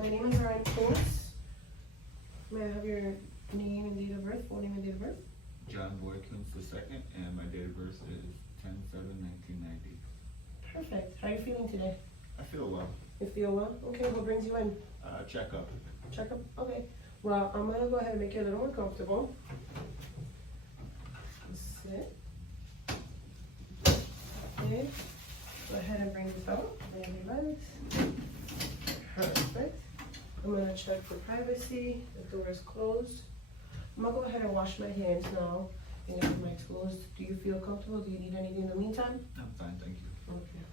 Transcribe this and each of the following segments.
My name is Koontz. May I have your name and date of birth, full name and date of birth? John Boy Koontz II, and my date of birth is 10/7/1990. Perfect. How are you feeling today? I feel well. You feel well? Okay, what brings you in? Checkup. Checkup? Okay. Well, I'm gonna go ahead and make you a little more comfortable. Sit. Okay. Go ahead and bring this out. Bring your legs. Perfect. I'm gonna check for privacy. The door is closed. I'm gonna go ahead and wash my hands now and get my tools. Do you feel comfortable? Do you need anything in the meantime? I'm fine, thank you. Okay.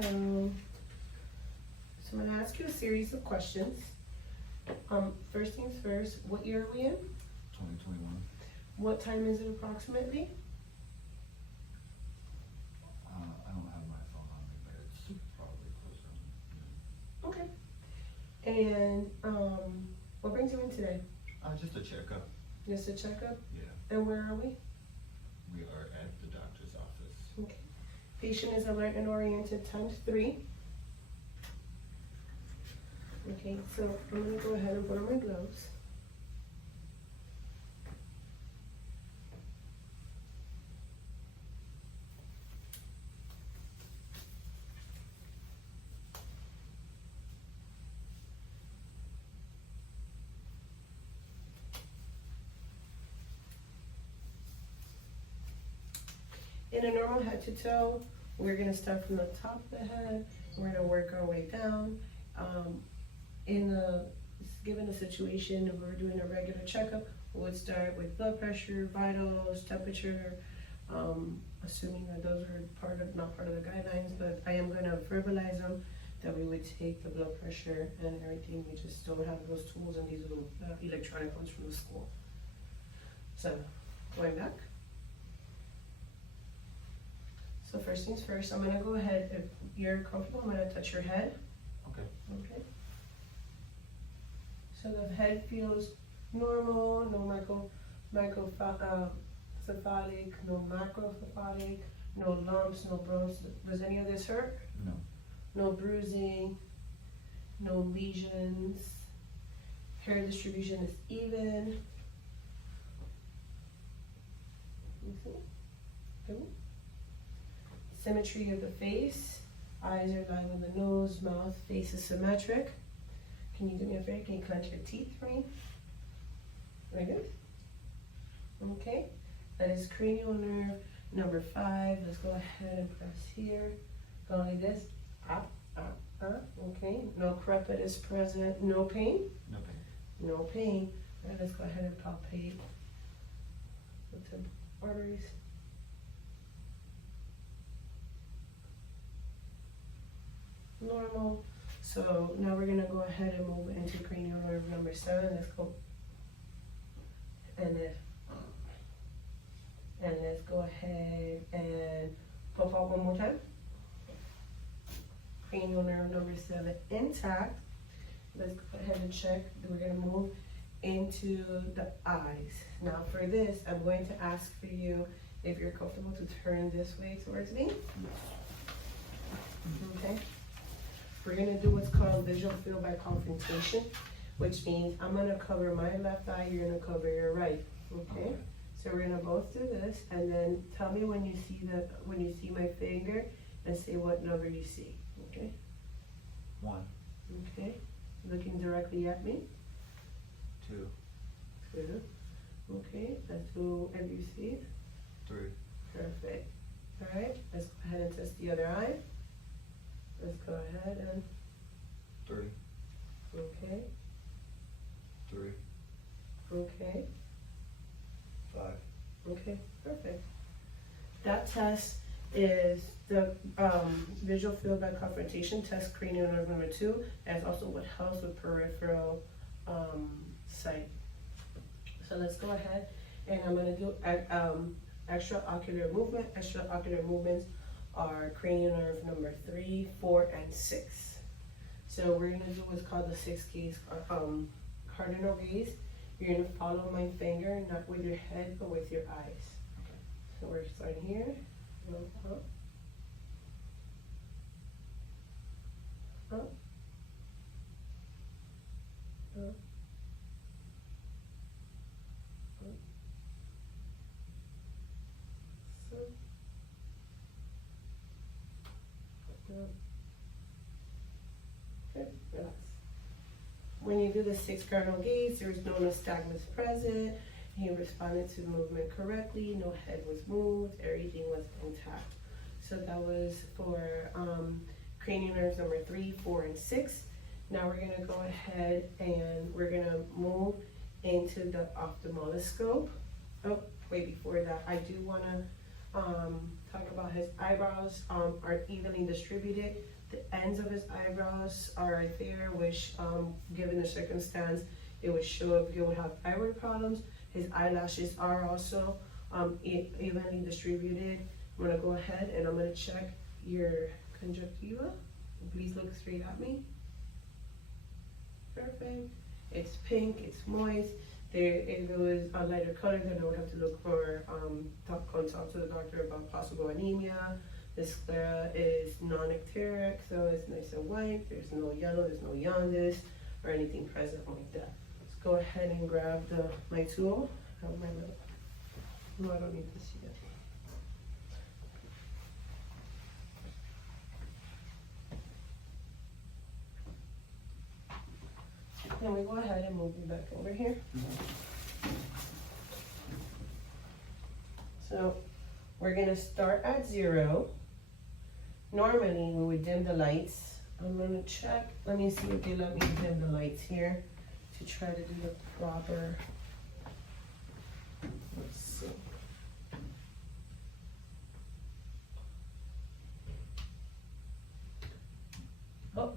Hello. So I'm going to ask you a series of questions. First things first, what year are we in? 2021. What time is it approximately? I don't have my phone on me, but it's probably closer. Okay. And what brings you in today? Just a checkup. Just a checkup? Yeah. And where are we? We are at the doctor's office. Okay. Patient is alert and oriented ×3. Okay, so I'm going to go ahead and put on my gloves. In a normal head to toe, we're going to start from the top of the head. We're going to work our way down. Given the situation, if we're doing a regular checkup, we would start with blood pressure, vitals, temperature, assuming that those are not part of the guidelines, but I am going to verbalize them, that we would take the blood pressure and everything. We just don't have those tools and these little electronic ones from the school. So, going back. So first things first, I'm gonna go ahead, if you're comfortable, I'm gonna touch your head. Okay. Okay. So the head feels normal, no microcephalic, no macrocephalic, no lumps, no bumps. Does any of this hurt? No. No bruising, no lesions. Hair distribution is even. You see? Good. Symmetry of the face. Eyes are lined with the nose, mouth, face is symmetric. Can you do me a favor? Can you clench your teeth for me? Like this. Okay. That is cranial nerve number 5. Let's go ahead and press here. Go like this. Up, up, up. Okay. No crepitus present. No pain? No pain. No pain. All right, let's go ahead and palpate with the arteries. Normal. So now we're gonna go ahead and move into cranial nerve number 7. Let's go. And let's go ahead and pump out one more time. Cranial nerve number 7 intact. Let's go ahead and check. We're gonna move into the eyes. Now for this, I'm going to ask for you, if you're comfortable, to turn this way towards me. Okay. We're gonna do what's called visual field by confrontation, which means I'm gonna cover my left eye, you're gonna cover your right. Okay? So we're gonna both do this, and then tell me when you see my finger, and say what number you see. Okay? 1. Okay. Looking directly at me. 2. 2. Okay. Let's do and you see. 3. Perfect. All right. Let's go ahead and test the other eye. Let's go ahead and 3. That test is the visual field by confrontation test, cranial nerve number 2, as also what helps with peripheral sight. So let's go ahead and I'm going to do extraocular movement. Extraocular movements are cranial nerve number 3, 4, and 6. So we're going to do what's called the 6 gaze cardinal gaze. You're going to follow my finger, not with your head, but with your eyes. So we're starting here. Up. Up. Up. Up. So. Up. Okay, relax. When you do the 6 cardinal gaze, there is no nystagmus present. He responded to the movement correctly. No head was moved. Everything was intact. So that was for cranial nerves number 3, 4, and 6. Now we're gonna go ahead and we're gonna move into the ophthalmoscope. Oh, wait, before that, I do wanna talk about his eyebrows are evenly distributed. The ends of his eyebrows are right there, which given the circumstance, it would show if you would have thyroid problems. His eyelashes are also evenly distributed. I'm gonna go ahead and I'm gonna check your conjunctiva. Please look straight at me. Perfect. It's pink, it's moist. If it was a lighter color, then I would have to look for, consult to the doctor about possible anemia. The sclera is non-icteric, so it's nice and white. There's no yellow, there's no jaundice or anything present like that. Let's go ahead and grab my tool. Oh, my lip. No, I don't need to see it. Then we go ahead and move you back over here. So we're gonna start at 0. Normally we would dim the lights. I'm gonna check, let me see if they let me dim the lights here to try to do the proper, let's see. Oh,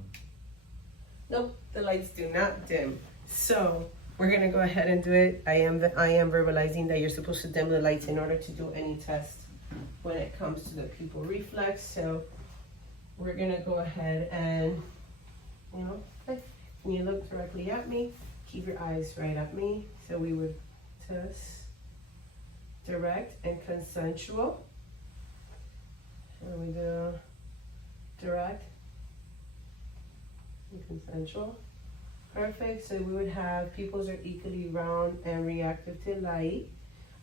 nope, the lights do not dim. So we're gonna go ahead and do it. I am verbalizing that you're supposed to dim the lights in order to do any test when it comes to the pupil reflex. So we're gonna go ahead and, when you look directly at me, keep your eyes right at me. So we would test, direct, and consensual. And we do direct and consensual. Perfect. So we would have pupils are equally round and reactive to light.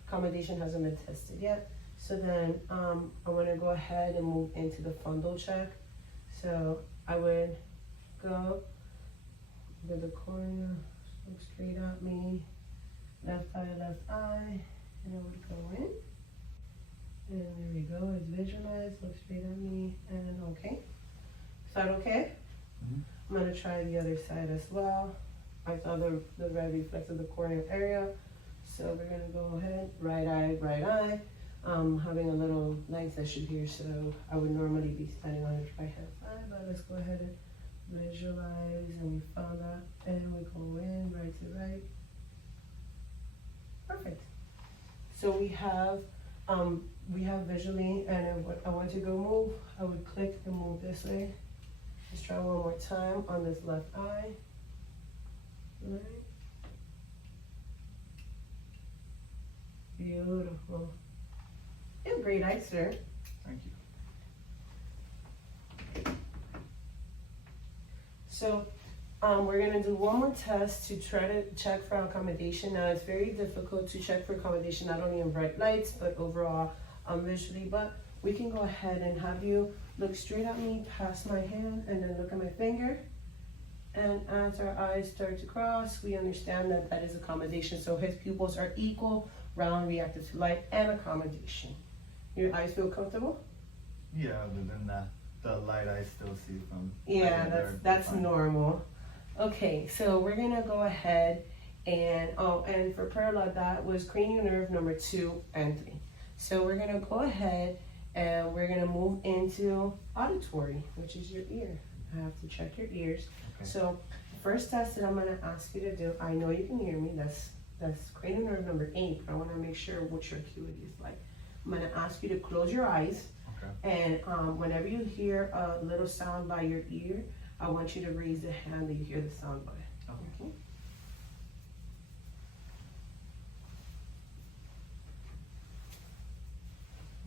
Accommodation hasn't been tested yet. So then I'm gonna go ahead and move into the fundal check. So I would go with the cornea, look straight at me, left eye, and I would go in. And there we go, it's visualized, look straight at me, and okay. Is that okay? Mm-hmm. I'm gonna try the other side as well. I saw the red reflex of the corneal area. So we're gonna go ahead, right eye. Having a little light session here, so I would normally be standing on his right hand side, but let's go ahead and visualize, and we found that, and we go in, right to right. Perfect. So we have visually, and if I want to go move, I would click and move this way. Let's try one more time on this left eye. Right. Beautiful. You have great eyes, sir. Thank you. So we're gonna do one more test to try to check for accommodation. Now it's very difficult to check for accommodation, not only in bright lights, but overall visually. But we can go ahead and have you look straight at me, past my hand, and then look at my finger. And as our eyes start to cross, we understand that that is accommodation. So his pupils are equal, round, reactive to light, and accommodation. Your eyes feel comfortable? Yeah, other than the light I still see from. Yeah, that's normal. Okay, so we're gonna go ahead and and for parallel, that was cranial nerve number 2 and 3. So we're gonna go ahead and we're gonna move into auditory, which is your ear. I have to check your ears. Okay. So first test that I'm gonna ask you to do, I know you can hear me, that's cranial nerve number 8, but I wanna make sure what your acuity is like. I'm gonna ask you to close your eyes, Okay. and whenever you hear a little sound by your ear, I want you to raise the hand that you hear the sound by. Okay.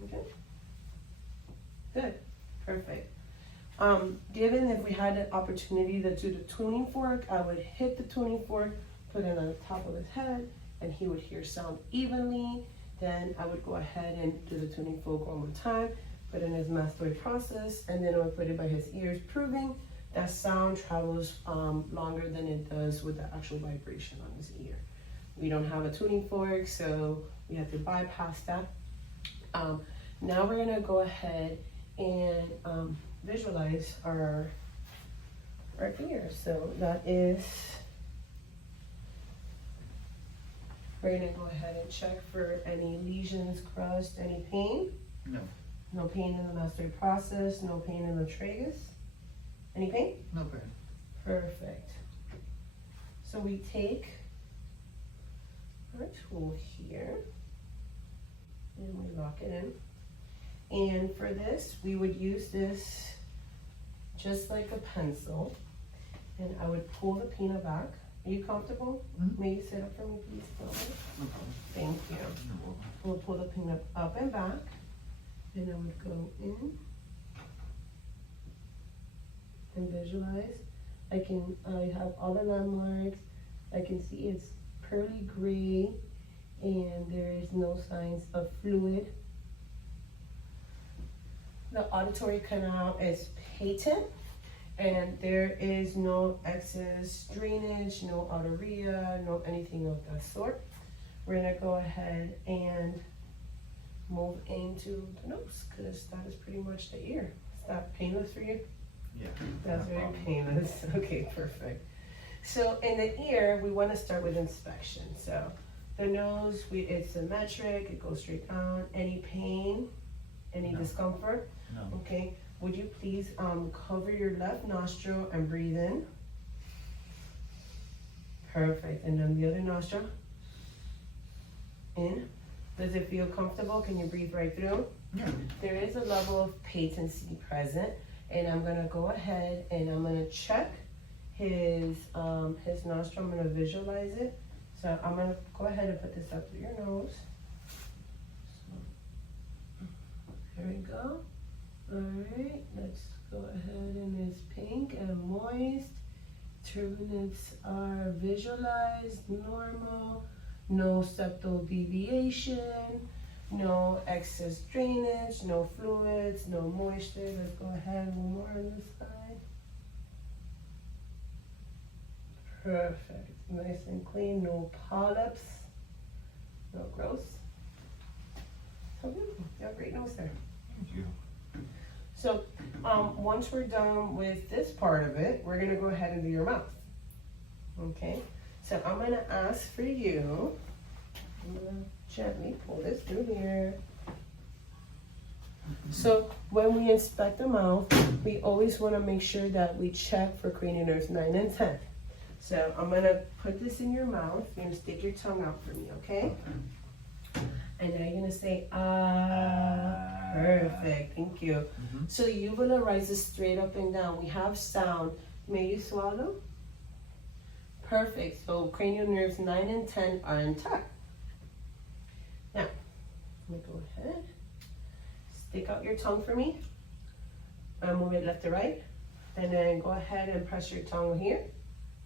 Okay. Good. Perfect. Given if we had an opportunity to do the tuning fork, I would hit the tuning fork, put it on the top of his head, and he would hear sound evenly. Then I would go ahead and do the tuning fork one more time, put in his mastoid process, and then I would put it by his ears, proving that sound travels longer than it does with the actual vibration on his ear. We don't have a tuning fork, so we have to bypass that. Now we're gonna go ahead and visualize our ear. So that is, we're gonna go ahead and check for any lesions, crust, any pain. No. No pain in the mastoid process, no pain in the tragus. Any pain? No pain. Perfect. So we take our tool here and we lock it in. And for this, we would use this just like a pencil. And I would pull the peanut back. Are you comfortable? Mm-hmm. May you sit up for me, please? No problem. Thank you. You're welcome. We'll pull the peanut up and back. And I would go in and visualize. I have all the landmarks. I can see it's pearly gray and there is no signs of fluid. The auditory canal is patent and there is no excess drainage, no autoria, no anything of that sort. We're gonna go ahead and move into the nose because that is pretty much the ear. Is that painless for you? Yeah. That's no very problem. painless. Okay, perfect. So in the ear, we want to start with inspection. So the nose, it's symmetric, it goes straight down. Any pain, any No. discomfort? No. Okay. Would you please cover your left nostril and breathe in? Perfect. And then the other nostril. In. Does it feel comfortable? Can you breathe right through? Yeah. There is a level of patency present, and I'm gonna go ahead and I'm gonna check his nostril. I'm gonna visualize it. So I'm gonna go ahead and put this up through your nose. There we go. All right, let's go ahead and it's pink and moist. Turbinates are visualized, normal. No septal deviation, no excess drainage, no fluids, no moisture. Let's go ahead one more on this side. Perfect, nice and clean, no polyps, no growth. So beautiful, you have a great nose there. Thank you. So once we're done with this part of it, we're gonna go ahead and do your mouth. Okay, so I'm gonna ask for you, I'm gonna gently pull this through here. So when we inspect the mouth, we always wanna make sure that we check for cranial nerves 9 and 10. So I'm gonna put this in your mouth, you're gonna stick your tongue out for me, okay? And now you're gonna say, ah. Perfect, thank you. Mm-hmm. So the uvula rises straight up and down. We have sound. May you swallow? Perfect. So cranial nerves 9 and 10 are intact. Now, let me go ahead. Stick out your tongue for me. Move it left to right. And then go ahead and press your tongue here.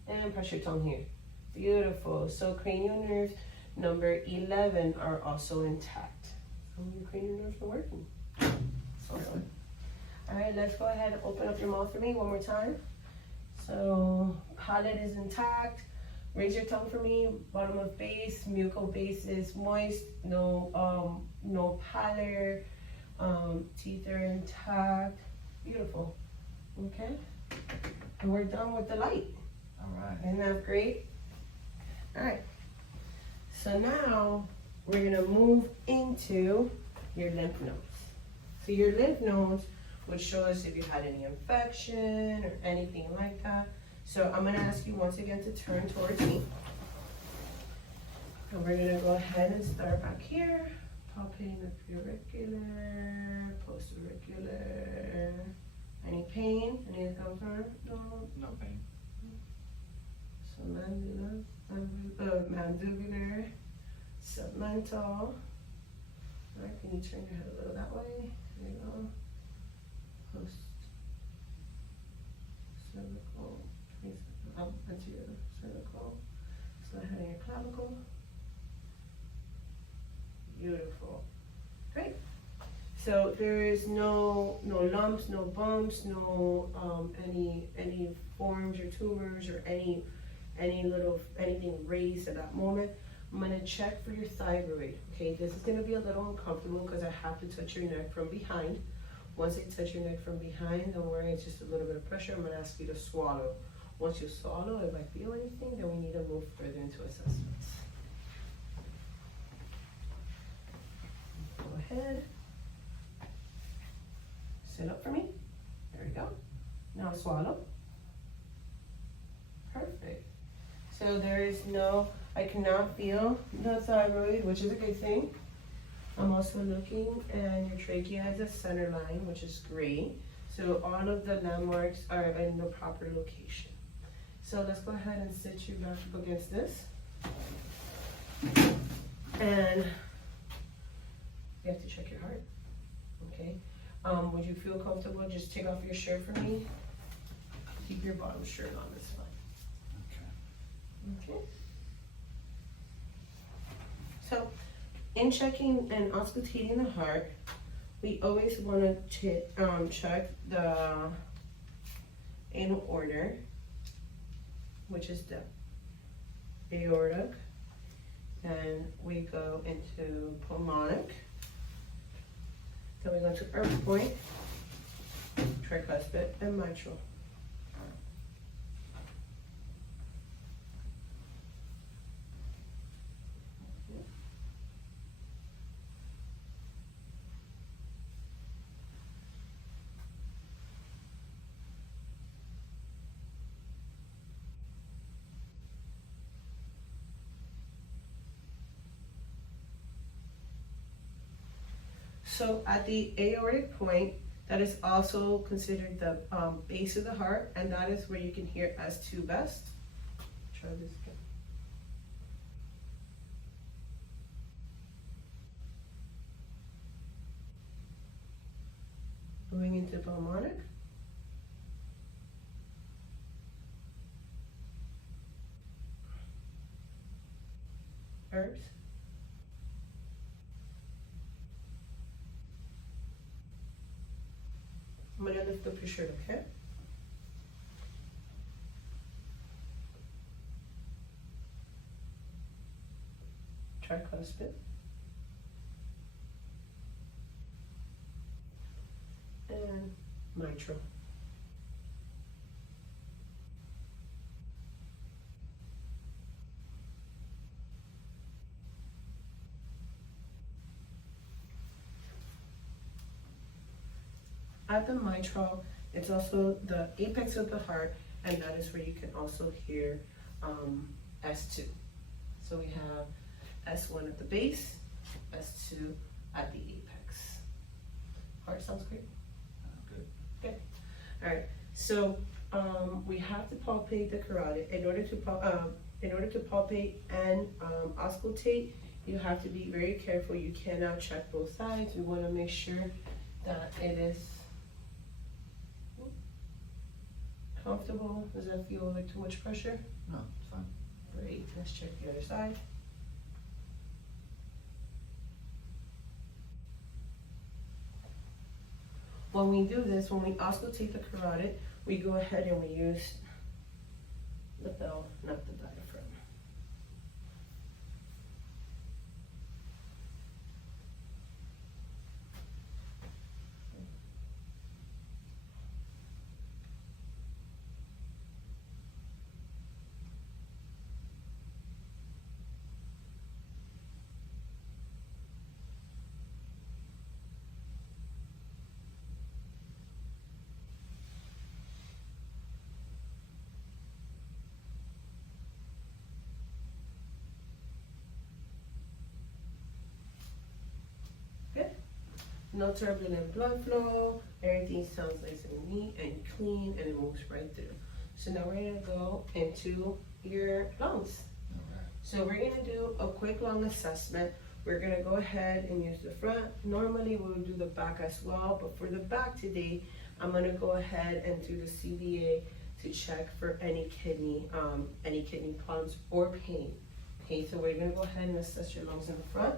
And press your tongue here. Beautiful. So cranial nerves number 11 are also intact. So your cranial nerves are working. Awesome. All right, let's go ahead and open up your mouth for me one more time. So palate is intact. Raise your tongue for me. Bottom of base, mucal base is moist. No pallor. Teeth are intact. Beautiful. Okay. And we're done with the light. All right. Isn't that great? All right. So now we're gonna move into your lymph nodes. So your lymph nodes would show us if you had any infection or anything like that. So I'm gonna ask you once again to turn towards me. And we're gonna go ahead and start back here. Palpating the preauricular, postauricular. Any pain? Any discomfort? No. No pain. So mandibular, submental. Alright, can you turn your head a little that way? There you go. Post cervical, up into your cervical. So ahead of your clavicle. Beautiful. Great. So there is no lumps, no bumps, no any forms or tumors or anything raised at that moment. I'm gonna check for your thyroid. Okay, this is gonna be a little uncomfortable because I have to touch your neck from behind. Once I touch your neck from behind, don't worry, it's just a little bit of pressure. I'm gonna ask you to swallow. Once you swallow, if I feel anything, then we need to move further into assessments. Go ahead. Sit up for me. There we go. Now swallow. Perfect. So there is I cannot feel the thyroid, which is a good thing. I'm also looking, and your trachea has a center line, which is great. So all of the landmarks are in the proper location. So let's go ahead and sit you back up against this. And you have to check your heart, okay? Would you feel comfortable? Just take off your shirt for me. Keep your bottom shirt on this one. Okay. So, in checking and auscultating the heart, we always want to check the anal order, which is the aortic, and we go into pulmonic. Then we go to earth point, tricuspid, and mitral. So at the aortic point, that is also considered the base of the heart, and that is where you can hear S2 best. Try this again. Moving into pulmonic. Herbs. I'm gonna lift up your shirt, okay? Tricuspid. And mitral. At the mitral, it's also the apex of the heart, and that is where you can also hear S2. So we have S1 at the base, S2 at the apex. Heart sounds great? Good. Good. All right. So we have to palpate the carotid. In order to palpate and auscultate, you have to be very careful. You cannot check both sides. We want to make sure that it is comfortable. Does that feel like too much pressure? No, it's fine. Great. Let's check the other side. When we do this, when we auscultate the carotid, we go ahead and we use the bell, not the diaphragm. No turbulent blood flow. Everything sounds nice and neat and clean, and it moves right through. So now we're gonna go into your lungs. Okay. So we're gonna do a quick lung assessment. We're gonna go ahead and use the front. Normally we would do the back as well, but for the back today, I'm gonna go ahead and do the CVA to check for any kidney problems or pain. Okay, so we're gonna go ahead and assess your lungs in the front.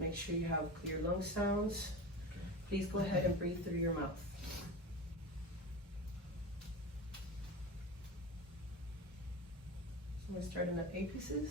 Make sure you have clear lung sounds. Okay. Please go ahead and breathe through your mouth. So we're starting at apices.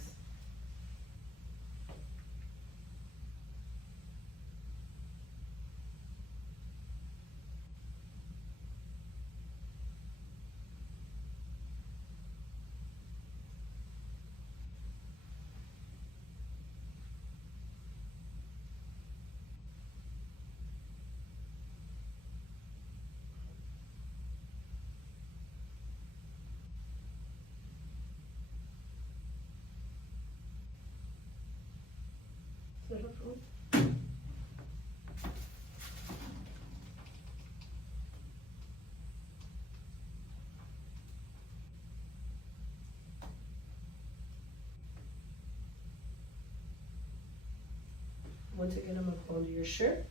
Once again, I'm gonna pull under your shirt.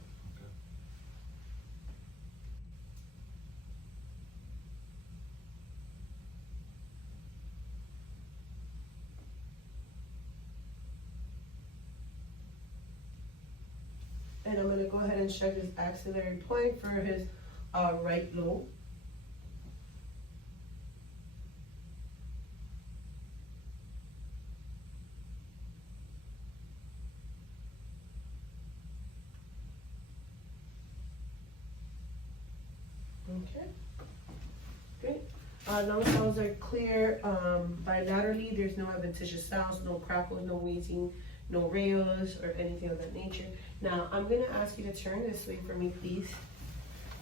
And I'm gonna go ahead and check his axillary point for his right lobe. Okay, great. Lung sounds are clear. Bilaterally, there's no adventitious sounds, no crackles, no wheezing, no rayos, or anything of that nature. Now, I'm gonna ask you to turn this way for me, please.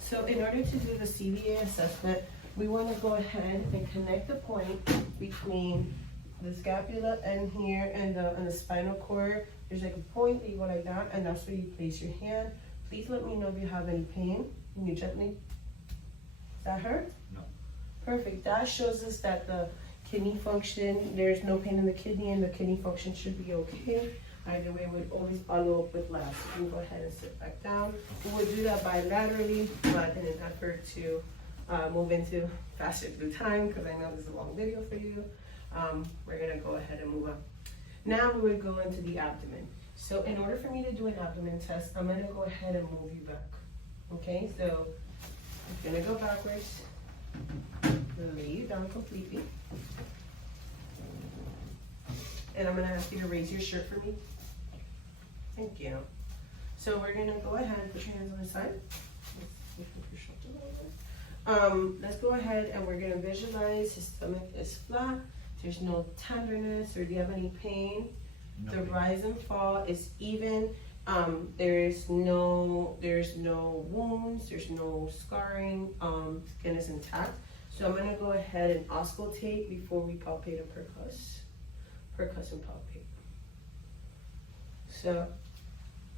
So in order to do the CVA assessment, we wanna go ahead and connect the point between the scapula and here and the spinal cord. There's like a point that you go like that, and that's where you place your hand. Please let me know if you have any pain. Can you gently? Does that hurt? No. Perfect. That shows us that the kidney function, there's no pain in the kidney, and the kidney function should be okay. Either way, we'd always follow up with labs. You can go ahead and sit back down. We would do that bilaterally, but in an effort to move into faster through time, because I know this is a long video for you, we're gonna go ahead and move on. Now we would go into the abdomen. So in order for me to do an abdomen test, I'm gonna go ahead and move you back. Okay, so I'm gonna go backwards. I'm gonna lay you down completely. And I'm gonna ask you to raise your shirt for me. Thank you. So we're gonna go ahead and put your hands on the side. Let's go ahead and we're gonna visualize his stomach is flat. There's no tenderness, or do you have any pain? No The pain. rise and fall is even. There's no wounds, there's no scarring, skin is intact. So I'm gonna go ahead and auscultate before we palpate and percuss. Percuss and palpate. So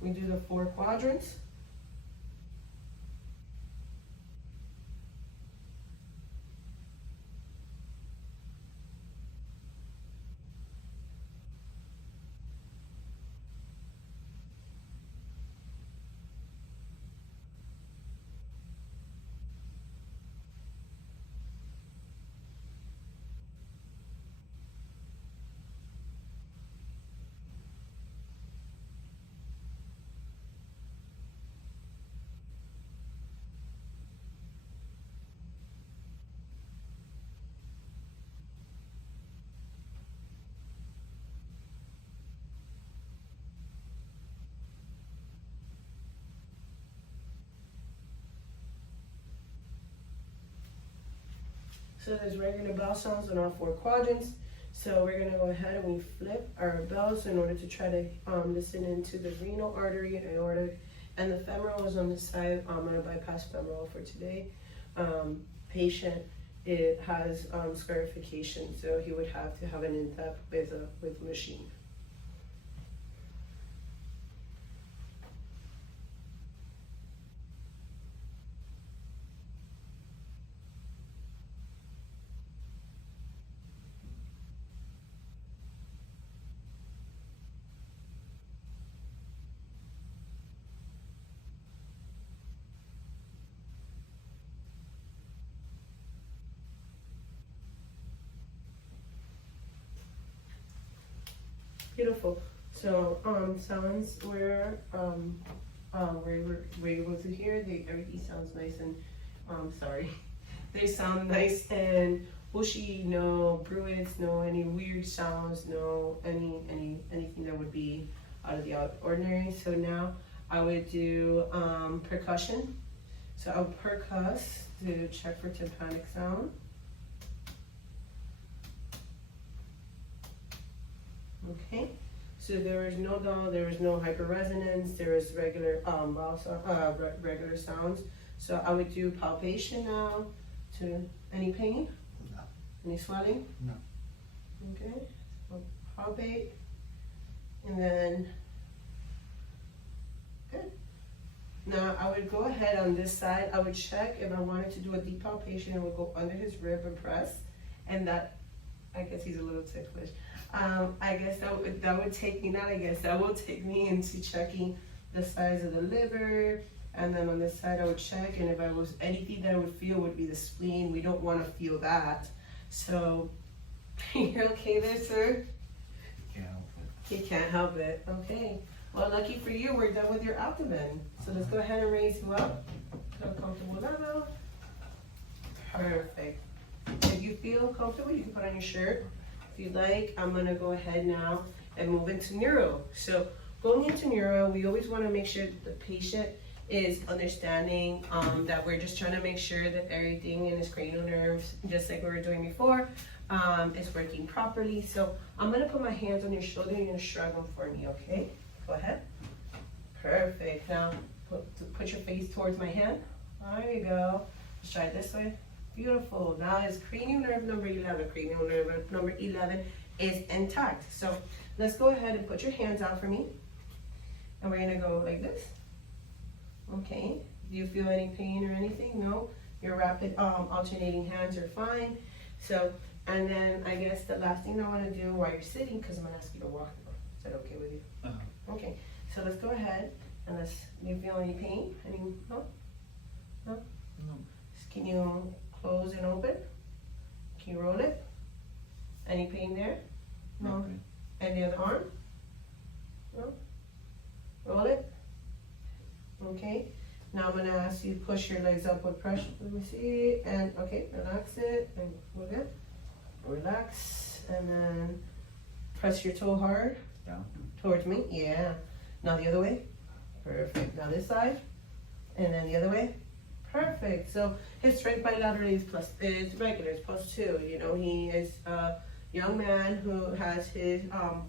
we do the 4 quadrants. So there's regular bell sounds in all 4 quadrants. So we're gonna go ahead and we flip our bells in order to try to listen into the renal artery and aortic, and the femoral is on the side. I'm gonna bypass femoral for today. Patient, it has scarification, so he would have to have an in-depth with machine. . Beautiful. So, sounds were we're able to hear. Everything sounds nice and, sorry. They sound nice and bushy, no bruits, no any weird sounds, no anything that would be out of the ordinary. So now I would do percussion. So I'll percuss to check for tympanic sound. Okay. So there is no dull, there is no hyperresonance, there is regular regular sounds. So I would do palpation now. To any pain? No. Any swelling? No. Okay. So palpate, and then good. Now I would go ahead on this side. I would check if I wanted to do a deep palpation. I would go under his rib and press, and that, I guess he's a little ticklish. I guess that would take me, not I guess, that will take me into checking the size of the liver, and then on this side I would check, and if I was anything that I would feel would be the spleen. We don't want to feel that. So, you're okay there, sir? Can't help it. He can't help it. Okay. Well, lucky for you, we're done with your abdomen. So let's go ahead and raise you up to a comfortable level. Perfect. If you feel comfortable, you can put on your shirt. If you'd like, I'm gonna go ahead now and move into neuro. So going into neuro, we always wanna make sure that the patient is understanding that we're just trying to make sure that everything in his cranial nerves, just like we were doing before, is working properly. So I'm gonna put my hands on your shoulder and you're gonna shrug them for me, okay? Go ahead. Perfect. Now put your face towards my hand. There you go. Let's try it this way. Beautiful. Now it's cranial nerve number 11. Cranial nerve number 11 is intact. So let's go ahead and put your hands out for me. And we're gonna go like this. Okay. Do you feel any pain or anything? No? Your rapid alternating hands are fine. So, and then I guess the last thing I want to do while you're sitting, because I'm gonna ask you to walk. Is that okay with you? Okay. So let's go ahead and do you feel any pain? Any, no? No? No. Can you close and open? Can you roll it? Any pain there? No. Okay. And the other arm? No? Roll it. Okay. Now I'm gonna ask you to push your legs up with pressure. Let me see. And okay, relax it. And we're good. Relax. And then press your toe hard. Down. Towards me. Yeah. Now the other way. Perfect. Now this side. And then the other way. Perfect. So his strength bilaterally is regular. It's +2. You know, he is a young man who has his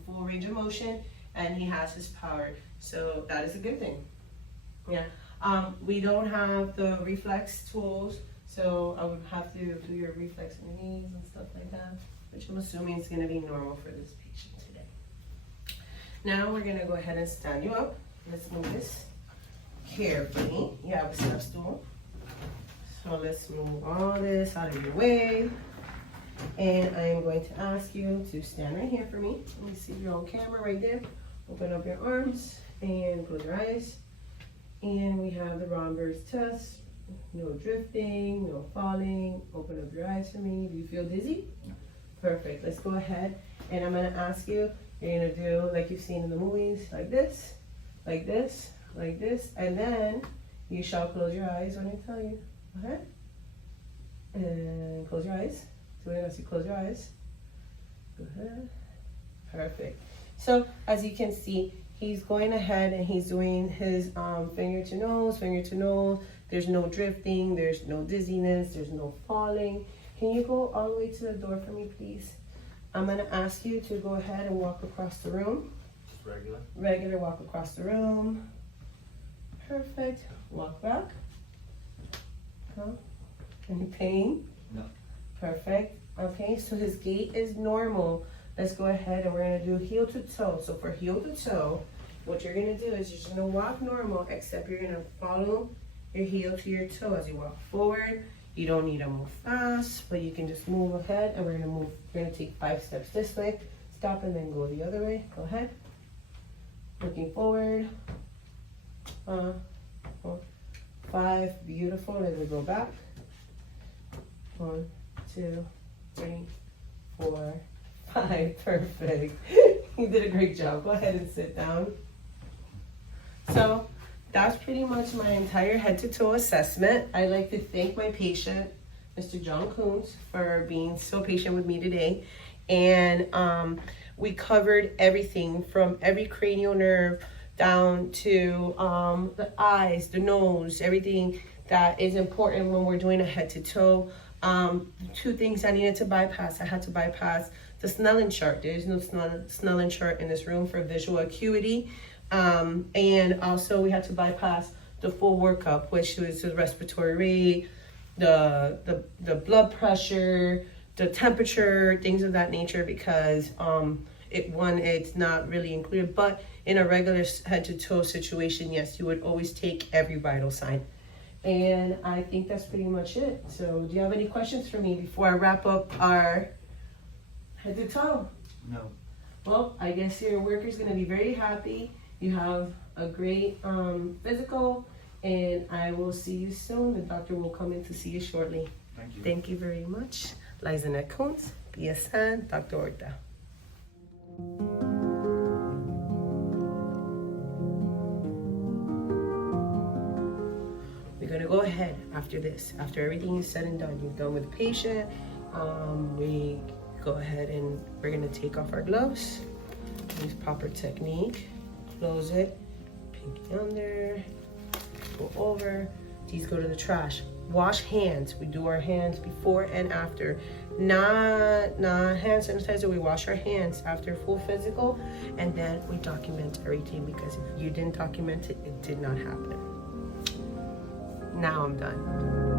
full range of motion and he has his power. So that is a good thing. Yeah. We don't have the reflex tools, so I would have to do your reflex in the knees and stuff like that, which I'm assuming is going to be normal for this patient today. Now we're going to go ahead and stand you up. Let's move this carefully. You have a step stool. So let's move all this out of your way. And I'm going to ask you to stand right here for me. Let me see your own camera right there. Open up your arms and close your eyes. And we have the Romberg's test. No drifting, no falling. Open up your eyes for me. Do you feel dizzy? No. Perfect. Let's go ahead. And I'm going to ask you, you're going to do like you've seen in the movies, like this, like this, like this. And then you shall close your eyes when I tell you. Okay? And close your eyes. Do it as you close your eyes. Go ahead. Perfect. So as you can see, he's going ahead and he's doing his finger to nose. There's no drifting, there's no dizziness, there's no falling. Can you go all the way to the door for me, please? I'm gonna ask you to go ahead and walk across the room. Just regular? Regular walk across the room. Perfect. Walk back. Huh? Any pain? No. Perfect. Okay, so his gait is normal. Let's go ahead and we're gonna do heel to toe. So for heel to toe, what you're gonna do is you're just gonna walk normal, except you're gonna follow your heel to your toe as you walk forward. You don't need to move fast, but you can just move ahead and we're gonna take 5 steps this way, stop and then go the other way. Go ahead. Looking forward. 4, 5, beautiful. As we go back. 1, 2, 3, 4, 5, perfect. You did a great job. Go ahead and sit down. So that's pretty much my entire head-to-toe assessment. I'd like to thank my patient, Mr. John Koontz, for being so patient with me today. And we covered everything from every cranial nerve down to the eyes, the nose, everything that is important when we're doing a head-to-toe. Two things I needed to bypass. I had to bypass the Snellen chart. There is no Snellen chart in this room for visual acuity. And also we had to bypass the full workup, which was the respiratory rate, the blood pressure, the temperature, things of that nature, because it's not really included. But in a regular head to toe situation, yes, you would always take every vital sign. And I think that's pretty much it. So do you have any questions for me before I wrap up our head to toe? No. Well, I guess your worker's gonna be very happy. You have a great physical, and I will see you soon. The doctor will come in to see you shortly. Thank you. Thank you very much. Lizanette Koontz, PSN, Dr. Orta. We're gonna go ahead after this. After everything is said and done, you're done with the patient. We go ahead and we're gonna take off our gloves. Use proper technique. Close it, pinky under, go over. These go to the trash. Wash hands. We do our hands before and after. Not hand sanitizer. We wash our hands after full physical, and then we document everything, because if you didn't document it, it did not happen. Now I'm done.